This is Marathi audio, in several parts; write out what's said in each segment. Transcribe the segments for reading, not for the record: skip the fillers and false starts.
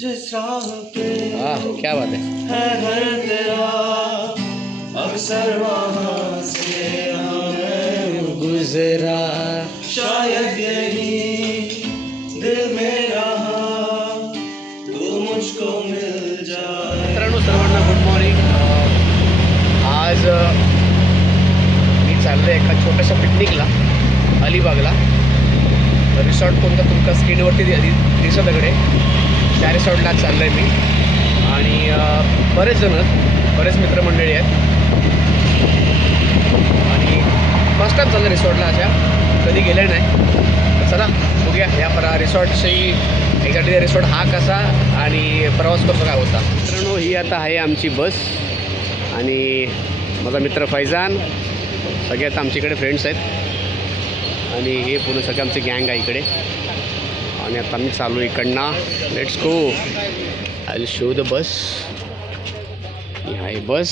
जिस राह पे क्या बात है घर तेरा, अक्सर वहाँ से हमें गुजरा शायद यही दिल में रहा, तू मुझको मिल जाए। मित्रांनो सर्वांना गुड मॉर्निंग। आज मी चाललोय एका छोट्याशा पिकनिकला अलिबागला. रिसॉर्ट कोणतं तुमच्या स्क्रीनवरती दिसत दगडे, त्या रिसॉर्टला चाललोय मी. आणि बरेच मित्रमंडळी आहेत आणि फर्स्ट टाइम चाललं रिसॉर्टला, अशा कधी गेले नाही. तर चला बघूया या रिसॉर्टशी एक्झॅक्टली रिसॉर्ट हा कसा आणि प्रवास कसा काय होता. मित्रांनो ही आता आहे आमची बस आणि माझा मित्र फैजान, सगळे आता आमच्याकडे फ्रेंड्स आहेत आणि हे पूर्ण सगळे आमचे गँग आहे इकडे. आणि आता मी चालू इकडनं. Let's go, I will show the bus. ही आहे बस.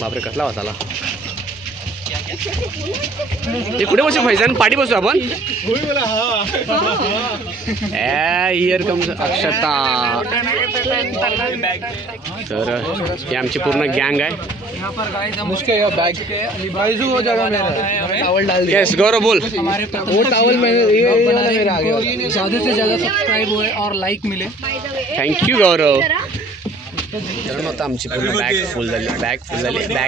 बापरे कसला वाचाला. हे कुठे बसू फैजान, पाठी बसू आपण. हिअर कम्स अक्षता. तर ही आमची पूर्ण गँग आहे. यस गौरव बोल. वो टावल मेरा आ गया. ज़्यादा से ज़्यादा सब्सक्राइब हुए और लाइक मिले. थँक्यू गौरव. तर आता आमची पूर्ण बॅग फुल झाली. बॅग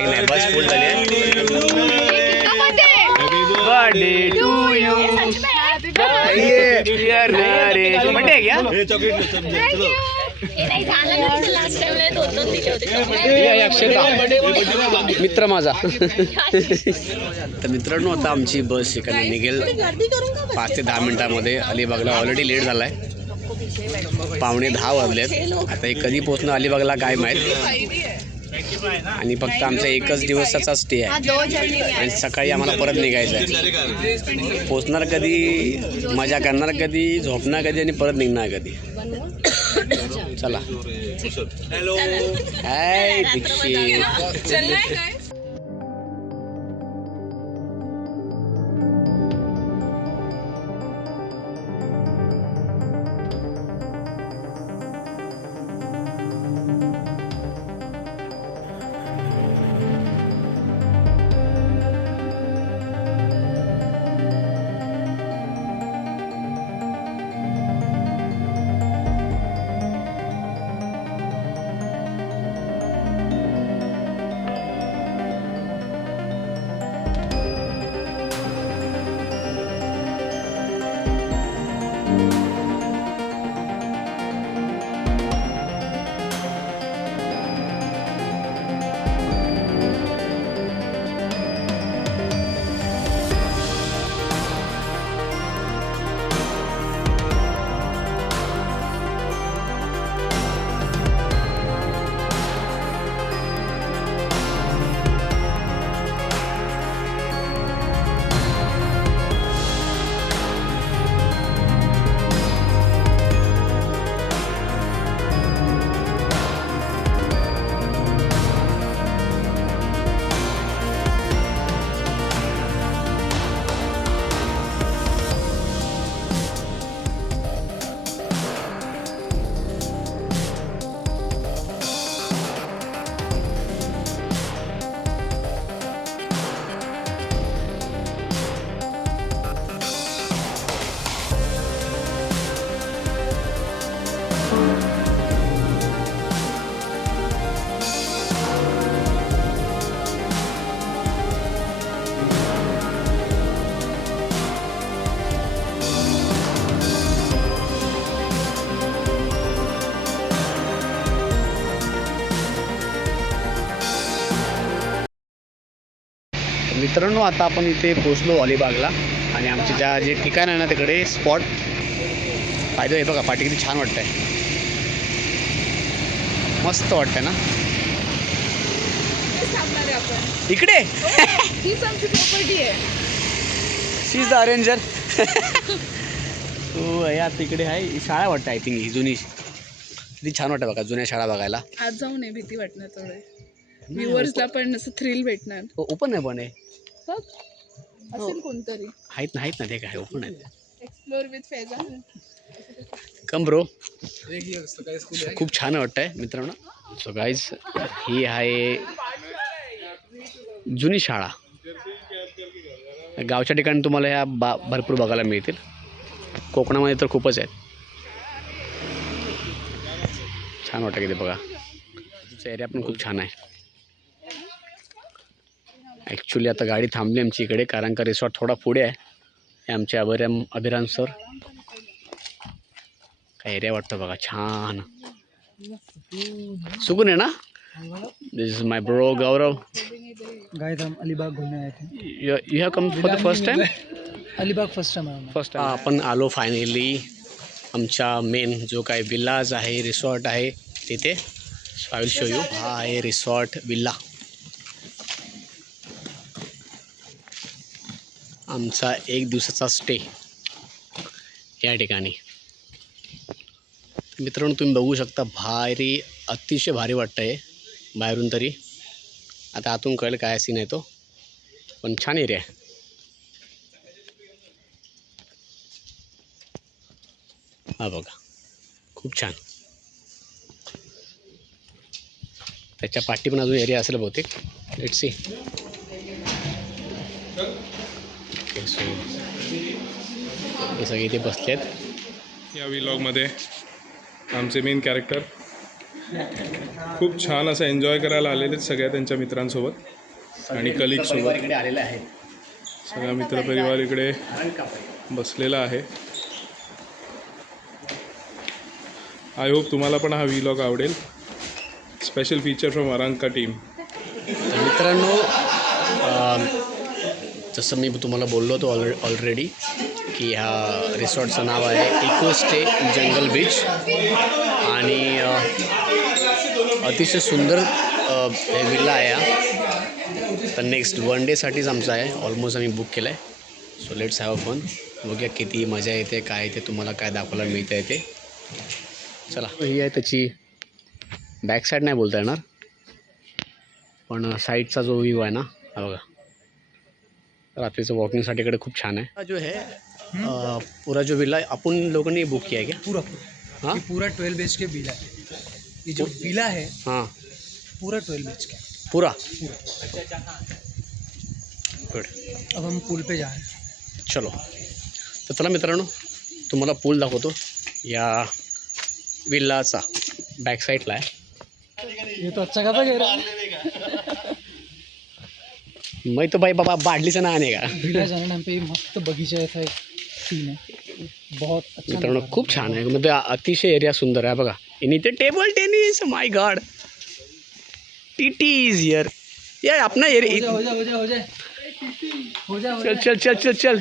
नाही, बस फुल झाली आहे. Birthday to you. बर्थडे क्या अक्षता मित्र माझा. तर मित्रांनो आता आमची बस इकडे निघेल 5 ते 10 मिनिटांमध्ये. अलिबागला ऑलरेडी लेट झाला आहे, 9:45 वाजलेत. आता हे कधी पोहोचणं अलिबागला काय माहीत. आणि फक्त आमचा एकच दिवसाचा स्टे आहे आणि सकाळी आम्हाला परत निघायचं आहे. पोचणार कधी, मजा करणार कधी, झोपणार कधी आणि परत निघणार कधी. चला. Hello hi Dikshit. मित्रांनो आता आपण इथे पोचलो अलिबागला आणि आमचे जे ठिकाण आहे ना तिकडे स्पॉट पाहिजे. हे बघा पाठी किती छान वाटतंय, मस्त वाटतंय ना इकडे. शी इज द अरेंजर. हो या तिकडे आहे शाळा वाटतं, आय थिंक ही जुनी. किती छान वाटतं बघा जुन्या शाळा बघायला. आज जाऊ नये, भीती वाटणार थोडं. व्ह्युअर्सला पण असं थ्रिल भेटणार. ओपन आहे पण आहे. असेल कोणतरी. आहेत ना ते काय ओपन आहेत. Explore with Faizan. Come bro. सकाळी स्कूल खूप छान वाटतंय मित्रांनो. सो गाईज, ही आहे जुनी शाळा. गावच्या ठिकाणी तुम्हाला ह्या भरपूर बघायला मिळतील. कोकणामध्ये तर खूपच आहेत. छान वाटतं की ते बघा. तुमचा एरिया पण खूप छान आहे. ॲक्च्युली आता गाडी थांबली आमची इकडे, कारण का रिसॉर्ट थोडा पुढे आहे. हे आमचे अभिराम सर. काय एरिया वाटतं बघा, छान सुकून आहे ना. This is my bro Gaurav. Guys हम अलीबाग घूमने आए थे. You have come for the first time. Alibag first time आया. फर्स्ट टाइम आपण आलो फायनली आमच्या मेन जो काय विल्लाज आहे, रिसॉर्ट आहे तिथे. I will show you. हा आहे रिसॉर्ट विल्ला आमचा 1 दिवसाचा स्टे या ठिकाणी. मित्रांनो तुम्ही बघू शकता, भारी अतिशय भारी वाटतं आहे बाहेरून तरी. आता आतून कळेल काय सीन आहे तो, पण छान एरिया आहे. हा बघा, खूप छान. त्याच्या पाठी पण अजून एरिया असेल बहुतेक. Let's see. हे सगळे इथे बसले आहेत. या व्लॉगमध्ये आमचे मेन कॅरेक्टर खूप छान असं एन्जॉय करायला आलेले सगळ्या त्यांच्या मित्रांसोबत आणि कलिगसोबत. इकडे आलेले आहेत. सगळा मित्रपरिवार इकडे बसलेला आहे. आय होप तुम्हाला पण हा व्लॉग आवडेल. Special feature from Aranka team. तर मित्रांनो, जसं मी तुम्हाला बोललो होतो ऑलरेडी की ह्या रिसॉर्टचं नाव आहे इको स्टे जंगल बीच. आणि अतिशय सुंदर हे विल्ला आहे हा. तर नेक्स्ट 1 डेसाठीच आमचं आहे. ऑलमोस्ट आम्ही बुक केलं आहे. So let's have fun. बघूया किती मजा येते, काय येते, तुम्हाला काय दाखवायला मिळतं आहे ते. चला. ही आहे त्याची बॅक साईड, नाही बोलता येणार, पण साईडचा जो व्ह्यू आहे ना, हा बघा. रात्रीचं वॉकिंगसाठी इकडे खूप छान आहे. जो है पूरा जो विला अपन लोगों ने बुक किया है क्या? पूरा हाँ? ये पूरा 12 BHK विला है. ये जो विला है हाँ, पूरा 12 BHK. पूरा. गुड. अब हम पुल पे जा रहे हैं. चलो. तर चला मित्रांनो, तुम्हाला पूल दाखवतो. या विल्लाचा बॅक साईडला आहे. ये तो अच्छा खासा कह रहा है. मैं तो भाई बाबा बाडलीचा ना आने का. विला जाने टाइम पे मस्त बगीचा ऐसा एक सीन है. बहुत अच्छा. मित्रांनो खूप छान आहे. म्हणजे अतिशय एरिया सुंदर आहे बघा. आणि इथे table tennis. My God, TT is here. यार अपना एरिया. हो जाए. चल चल चल चल चल.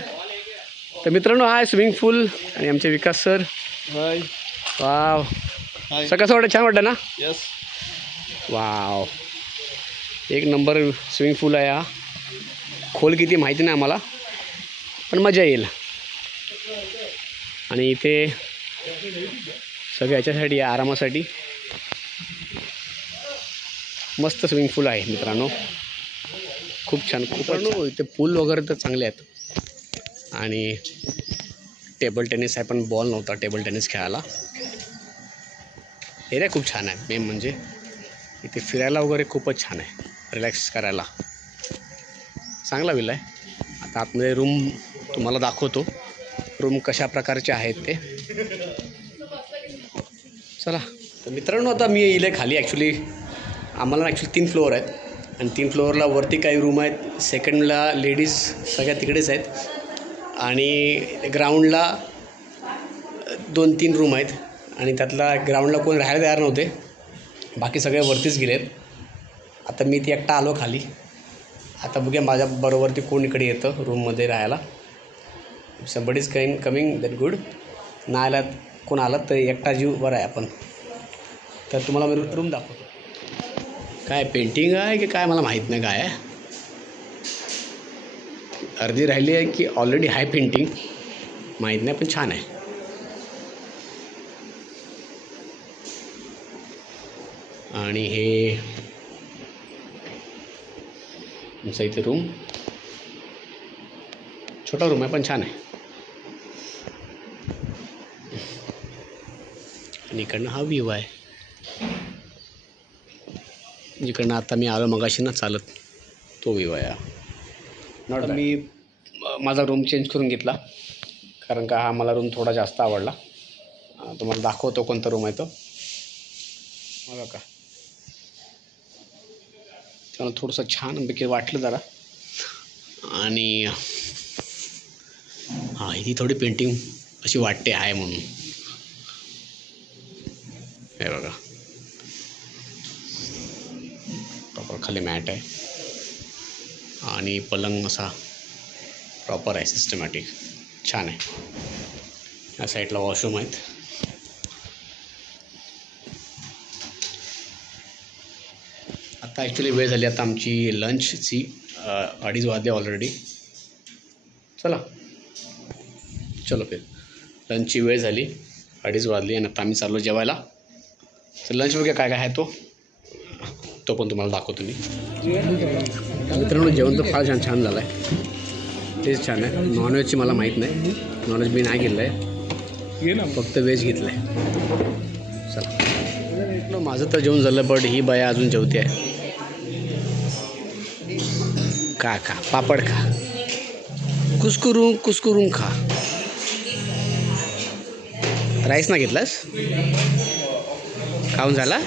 तर मित्रांनो हा आहे स्विमिंग पूल. आणि आमचे विकास सर. वाव. सर कसं वाटतं? छान वाटतं ना? यस. वाव, एक नंबर स्विमिंग पूल आहे हा. खोल किती माहिती नाही आम्हाला, पण मजा येईल. आणि इथे सगळं याच्यासाठी, आरामासाठी मस्त स्विमिंग पूल आहे मित्रांनो. खूप छान. मित्रांनो इथे पूल वगैरे तर चांगले आहेत. आणि टेबल टेनिस आहे, पण बॉल नव्हता टेबल टेनिस खेळायला. एरिया खूप छान आहे. मेन म्हणजे इथे फिरायला वगैरे खूपच छान आहे. रिलॅक्स करायला चांगला विला आहे. आता आतमध्ये रूम तुम्हाला दाखवतो, रूम कशा प्रकारचे आहेत ते. चला. तर मित्रांनो आता मी येईल खाली. ॲक्च्युली आम्हाला 3 फ्लोअर आहेत. आणि 3 फ्लोअरला वरती काही रूम आहेत. सेकंडला लेडीज सगळ्या तिकडेच आहेत. आणि ग्राउंडला 2-3 रूम आहेत. आणि त्यातला ग्राउंडला कोण राहायला तयार नव्हते, बाकी सगळे वरतीच गेलेत. आता मी ती एकटा आलो खाली. आता बघूया माझ्या बरोबरती कोण इकडे येतं रूममध्ये राहायला. Somebody is coming that good. नाही आलात, कोण आलात तर एकटा जीव बरं आहे आपण. तर तुम्हाला मी रूम दाखवतो. काय पेंटिंग आहे की काय मला माहीत नाही काय आहे. अर्धी राहिली आहे की ऑलरेडी आहे पेंटिंग, माहीत नाही, पण छान आहे. आणि हे आमचा इथे रूम, छोटा रूम आहे पण छान आहे. आणि इकडनं हा व्ह्यू आहे, जिकडनं आता मी आलो मगाशी ना चालत, तो व्ह्यू आहे. नॉट मी माझा रूम चेंज करून घेतला, कारण का हा मला रूम थोडा जास्त आवडला. तुम्हाला दाखवतो कोणता रूम आहे तो. बघा का, त्याला थोडंसं छानपैकी वाटलं जरा. आणि हां, ही थोडी पेंटिंग अशी वाटते आहे म्हणून. हे बघा, प्रॉपर खाली मॅट आहे आणि पलंग असा प्रॉपर आहे, सिस्टमॅटिक, छान आहे. या साईडला वॉशरूम आहेत. आता ॲक्च्युली वेळ झाली आता आमची लंचची, 2:30 वाजले ऑलरेडी. चलो फिर, लंचची वेळ झाली, 2:30 वाजली आणि आता आम्ही चाललो जेवायला. तर लंच वगैरे काय काय आहे तो पण तुम्हाला दाखवतो मी. मित्रांनो, जेवण तर फार छान झालं आहे, तेच छान आहे. नॉनव्हेजची मला माहीत नाही, नॉनव्हेज मी नाही घेतलं आहे, ये ना फक्त व्हेज घेतलं आहे. चला, माझं तर जेवण झालं, बट ही बाया अजून जेवते आहे. खा पापड खा, कुस्करून खा. राईस ना घेतलास, खाऊन झाला.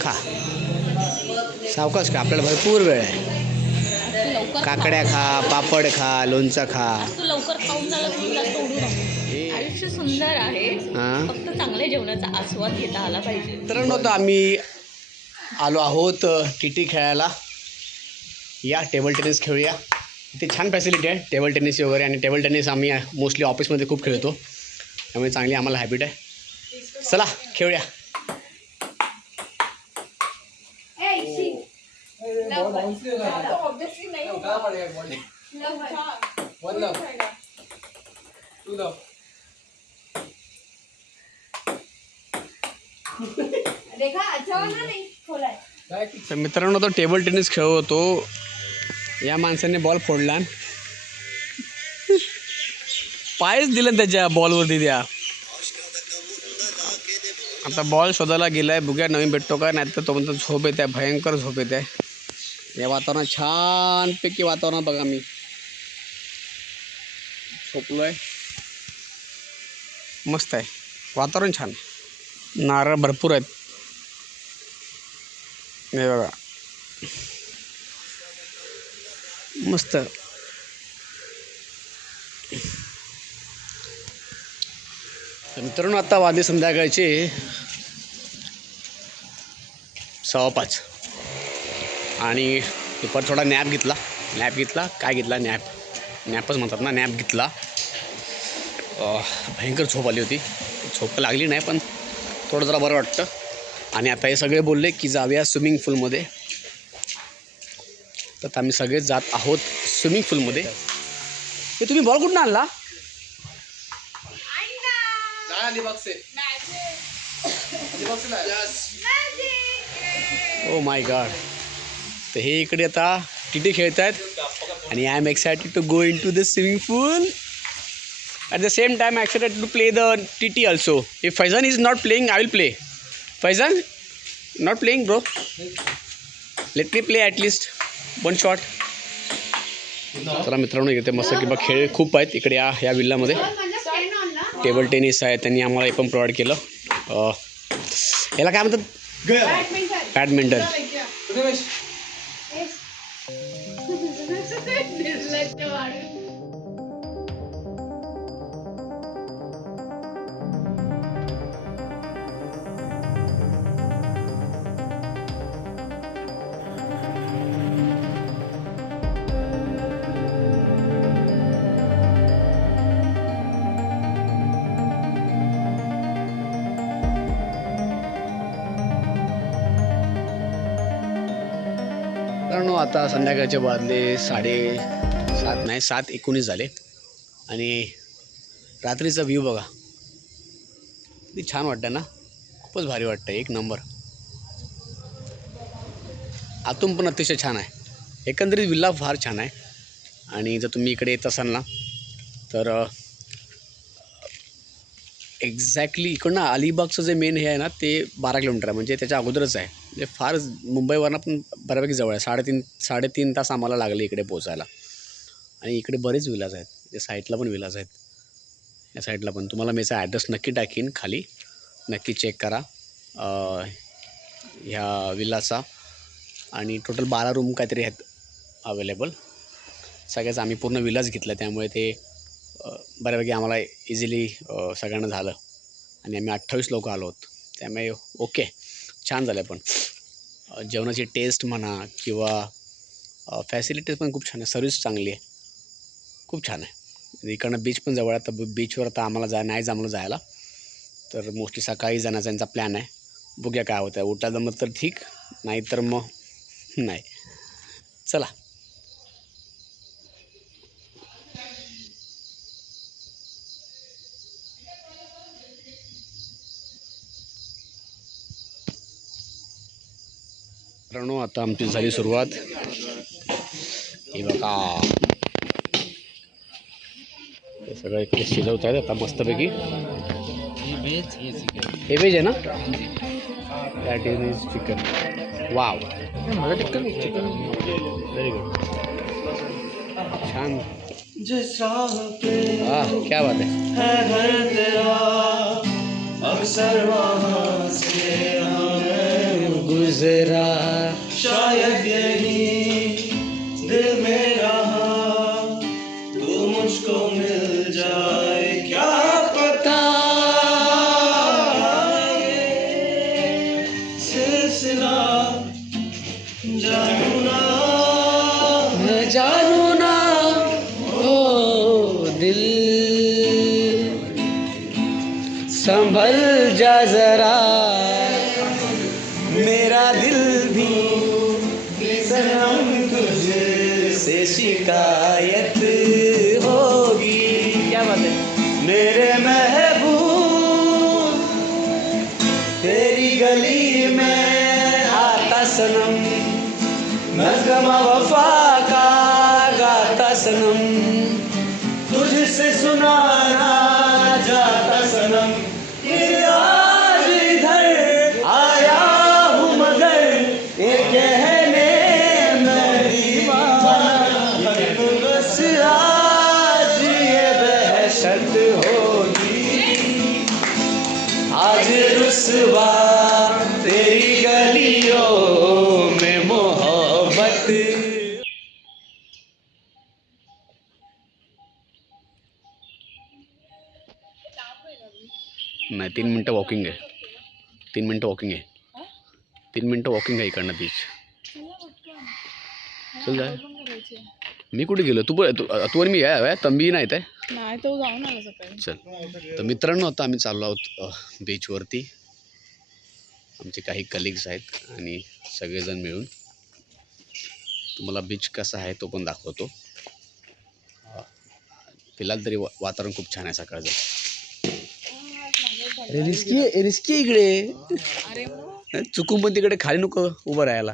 खा, सावकाश खा, आपल्याला भरपूर वेळ आहे. काकड्या खा, पापड खा, लोणचं खा. लवकर खाऊन झालं म्हणून जास्त ओढू नको. आयुष्य सुंदर आहे, हां, फक्त चांगल्या जेवणाचा आस्वाद घेता आला पाहिजे. मित्रांनो, तर आम्ही आलो आहोत टीटी खेळायला. या टेबल टेनिस खेळूया. इथे छान फॅसिलिटी आहे टेबल टेनिस वगैरे, आणि टेबल टेनिस आम्ही मोस्टली ऑफिसमध्ये खूप खेळतो, त्यामुळे चांगली आम्हाला हॅबिट आहे. चला खेळूया. तर मित्रांनो, तो टेबल टेनिस खेळ होतो. या माणसाने बॉल फोडला, पायच दिलं त्याच्या बॉलवरती. त्या आता बॉल शोधायला गेलाय, बघूया नवीन भेटतो का, नाही तर तो म्हणतो झोप येत आहे, भयंकर झोप येत आहे. या वातावरणात, छानपैकी वातावरणात बघा, मी झोपलो आहे, मस्त आहे वातावरण, छान. नारळ भरपूर आहेत, हे बघा, मस्त. मित्रांनो, आता वाजले संध्याकाळचे 5:15 आणि दुपार थोडा नॅप घेतला. नॅपच म्हणतात ना, नॅप घेतला. भयंकर झोप आली होती, झोप लागली नाही, पण थोडं जरा बरं वाटतं. आणि आता हे सगळे बोलले की जाऊया स्विमिंग पूलमध्ये, तर आम्ही सगळे जात आहोत स्विमिंग पूलमध्ये. हे तुम्ही बॉल कुठून आणला? Oh my god. तर हे इकडे आता टीटी खेळत आहेत आणि I am excited to go in to the swimming pool. At the same time, I'm excited to play the TT also. If Faizan is not playing, I will play. Faizan, not playing, bro. Let me play at least one shot. चला मित्रांनो, इथे मस्त की बघ खेळ खूप आहेत इकडे. या विल्लामध्ये टेबल टेनिस आहे, त्यांनी आम्हाला हे पण प्रोव्हाइड केलं. याला काय म्हणतात? बॅडमिंटन. मित्रांनो, आता संध्याकाळचे वाजले 7:19 झाले आणि रात्रीचा व्ह्यू बघा किती छान वाटतं ना, खूपच भारी वाटतं, एक नंबर. आतून पण अतिशय छान आहे. एकंदरीत विल्ला फार छान आहे. आणि जर तुम्ही इकडे येत असाल ना तर एक्झॅक्टली इकडनं अलिबागचं जे मेन हे आहे ना ते 12 किलोमीटर आहे, म्हणजे त्याच्या अगोदरच आहे. म्हणजे फार मुंबईवरनं पण बऱ्यापैकी जवळ आहे. साडेतीन तास आम्हाला लागले इकडे पोचायला. आणि इकडे बरेच विलाज आहेत, या साईडला पण विलाज आहेत, या साईडला पण. तुम्हाला मी याचा ॲड्रेस नक्की टाकीन खाली, नक्की चेक करा ह्या विलाचा. आणि टोटल 12 रूम काहीतरी आहेत अवेलेबल. सगळ्याच आम्ही पूर्ण विलाज घेतला, त्यामुळे ते बऱ्यापैकी आम्हाला इझिली सगळ्यांना झालं. आणि आम्ही 28 लोक आलो आहोत, त्यामुळे ओके छान झालं. पण जेवणाची टेस्ट म्हणा किंवा फॅसिलिटीज पण खूप छान आहे, सर्विस चांगली आहे, खूप छान आहे. इकडनं बीच पण जवळ आहे. तर बीचवर तर आम्हाला नाही जमलं जायला, तर मोस्टली सकाळी जाण्याचा यांचा प्लॅन आहे. बघूया काय होतं आहे. उठायला जमलं तर ठीक, नाही तर मग नाही. चला. मित्रांनो, आता आमची झाली सुरुवात. हे बघा, हे सगळं इकडे शिजवत आहेत आता मस्तपैकी. हे व्हेज आहे ना? That is chicken. वाव, मला चिकन व्हेरी गुड, छान. जिस राह पे क्या बात है घर तेरा, अक्सर वहाँ से हमें गुजरा. शायद यही दिल में रहा, तू मुझको मिल जाए क्या पता. ये सिलसिला जानू ना, मैं जानू ना ओ दिल, संभल जा जरा मेरा दिल भी, सनम तुझसे शिकायत होगी. क्या बात है. मेरे महबूब तेरी गली में आता सनम, नगमा वफा का गाता सनम, तुझसे सुनाना जाता सनम. ये आज इधर आया हूँ मगर ये कहने मैं दीवाना, बस आज ये बहशत होगी, आज रुसवा तेरी गलियों में मोहब्बत. नाही, 3 मिनटं वॉकिंग आहे. 3 मिनटं वॉकिंग आहे. 3 मिनटं वॉकिंग आहे इकडनं बीच. चल जाय. मी कुठे गेलो? तू आणि मी आहे, तंबी नाही ते. नाही तो जाऊन आला सकाळी. चल. तर मित्रांनो, आता आम्ही चाललो आहोत बीचवरती. आमचे काही कलिग्स आहेत आणि सगळेजण मिळून. तुम्हाला बीच कसा आहे तो पण दाखवतो. फिलहाल तरी वातावरण खूप छान आहे सकाळचं. रिस्की इकडे. चुकून पण तिकडे खाली नको उभं राहायला.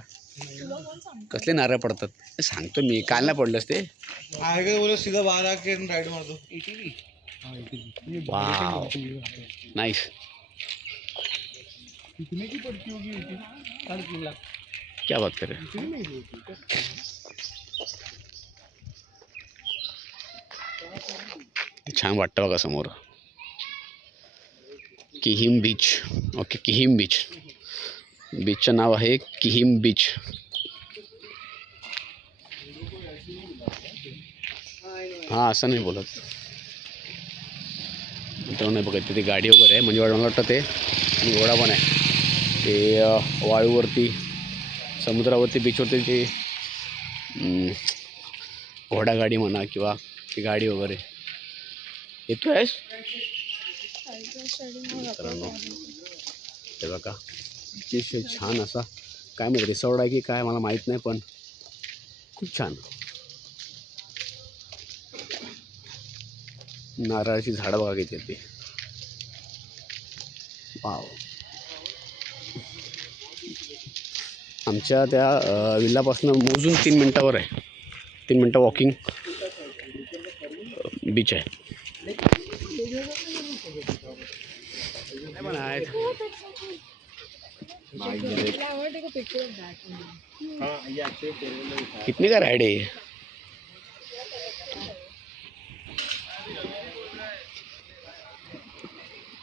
कसले नारळ पडतात सांगतो मी. काल नाही पडलंस ते. सीधा बाहर आके राइड मार दो. Wow, nice. कितने की पड़ती होगी? 3.5 लाख. क्या बात कर रहे. छान वाटतं बघा समोर. Kihim beach. Okay, Kihim beach. बीचचं नाव आहे किहिम बीच. हां, असं नाही बोलत मित्रांनो. नाही बघा तिथे गाडी वगैरे आहे, म्हणजे मला वाटतं ते घोडा पण आहे. ते वाळूवरती, समुद्रावरती, बीचवरती ते घोडागाडी म्हणा किंवा ती गाडी वगैरे. येतो आहेस मित्रांनो. हे बघा, अतिशय छान असा, काय माहिती रिसॉर्ट आहे की काय मला माहीत नाही, पण खूप छान. नारळाची झाडं बघा किती आहेत ती. वाव. आमच्या त्या विल्लापासून मोजून 3 मिनटावर आहे. 3 मिनटं वॉकिंग बीच आहे. पण आहेत कितने का राइड है ये?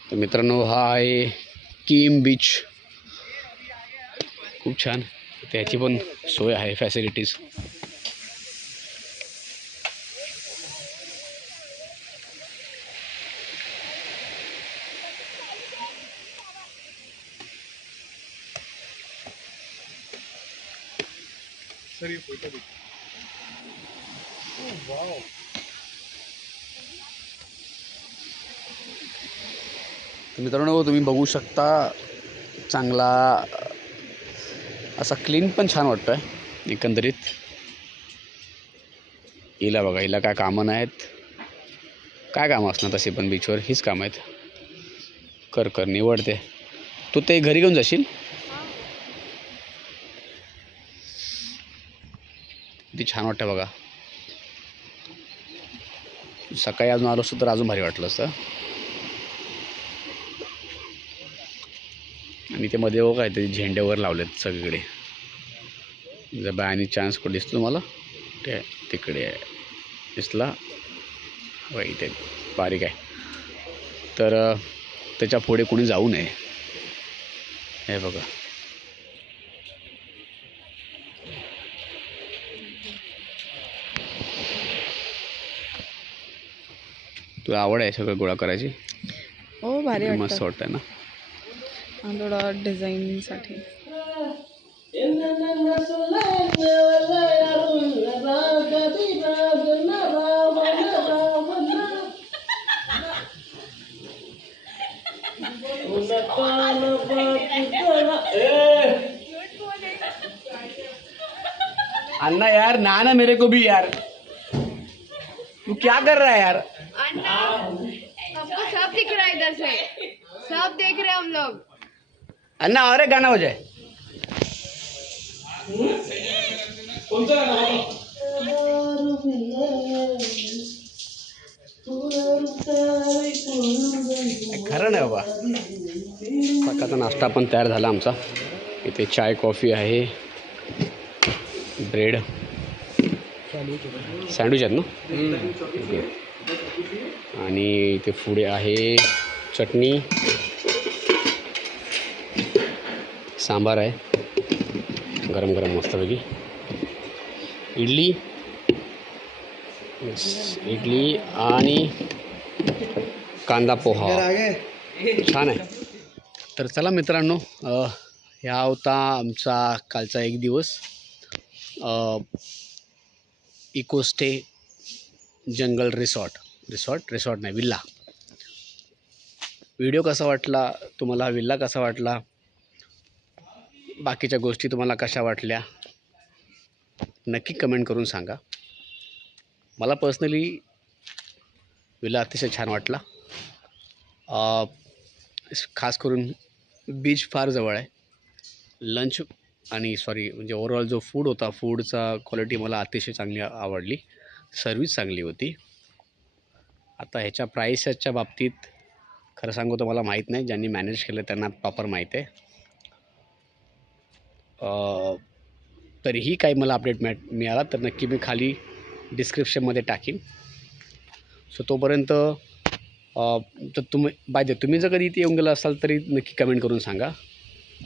तर मित्रांनो हा आहे कीम बीच. खूप छान, त्याची पण सोय आहे, फॅसिलिटीज. मित्रांनो तुम्ही बघू शकता, चांगला असा क्लीन पण छान वाटतं आहे एकंदरीत. हिला बघा, हिला काय कामं नाहीत, काय कामं असणार तसे पण बीचवर, हीच कामं आहेत. कर निवडते. तू ते घरी घेऊन जाशील? किती छान वाटतं बघा. सकाळी अजून आलो असतो तर अजून भारी वाटलं असतं. आणि ते मध्ये काय ते झेंडे वगैरे लावलेत सगळीकडे. जर बाय आणि चान्स कुठे दिसतो तुम्हाला, ते तिकडे आहे, दिसला व इथे बारीक आहे. तर त्याच्या पुढे कोणी जाऊ नये. हे बघा, तुला आवड आहे सगळं गोळा करायची? हो, भारी मस्त वाटतं. वाटतं ना. थोडं डिझाईनसाठी. अन्ना यार, ना मेरे को भी यार, तू क्या कर रहा है यार? हमको सब दिख रहा है इधर से, सब देख रहे हैं हम लोग. अन्ना और एक गाना हो जाए. खरं नाही बाबा. सकाळचा नाश्ता पण तयार झाला आमचा. इथे चाय कॉफी आहे, ब्रेड, सँडविच आहेत ना, आणि इथे पुढे आहे चटणी, सांबार आहे गरम गरम मस्तपैकी, इडली आणि कांदा पोहा. छान आहे. तर चला मित्रांनो, ह्या होता आमचा कालचा एक दिवस इको स्टे जंगल रिसॉर्ट नाही, विल्ला. व्हिडिओ कसा वाटला तुम्हाला, विल्ला कसा वाटला, बाकीच्या गोष्टी तुम्हाला कशा वाटल्या नक्की कमेंट करून सांगा. मला पर्सनली विल्ला अतिशय छान वाटला. खास करून बीच फार जवळ आहे. लंच आणि म्हणजे ओव्हरऑल जो फूड होता, फूडचा क्वालिटी मला अतिशय चांगली आवडली. सर्विस चांगली होती. आता ह्याच्या प्राईसच्या बाबतीत खरं सांगू तर मला माहीत नाही. ज्यांनी मॅनेज केलं त्यांना प्रॉपर माहीत आहे. तरीही काही मला अपडेट मिळाला तर नक्की मी खाली डिस्क्रिप्शनमध्ये टाकीन. सो तोपर्यंत तर तुम्ही जर कधी इथे येऊन गेला असाल तरी नक्की कमेंट करून सांगा.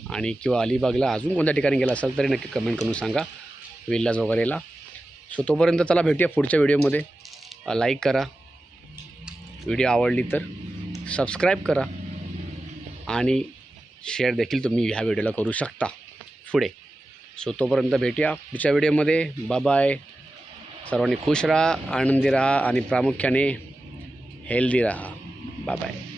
आणि किंवा अलिबागला अजून कोणत्या ठिकाणी गेला असाल तरी नक्की कमेंट करून सांगा, विल्लाज वगैरेला. सो तोपर्यंत चला भेटूया पुढच्या व्हिडिओमध्ये. लाईक करा, व्हिडिओ आवडली तर सबस्क्राईब करा, आणि शेअर देखील तुम्ही ह्या व्हिडिओला करू शकता पुढे. सो तोपर्यंत भेटूया पुढच्या व्हिडिओमध्ये. बाय. सर्वांनी खुश राहा, आनंदी राहा आणि प्रामुख्याने हेल्दी राहा. बाय.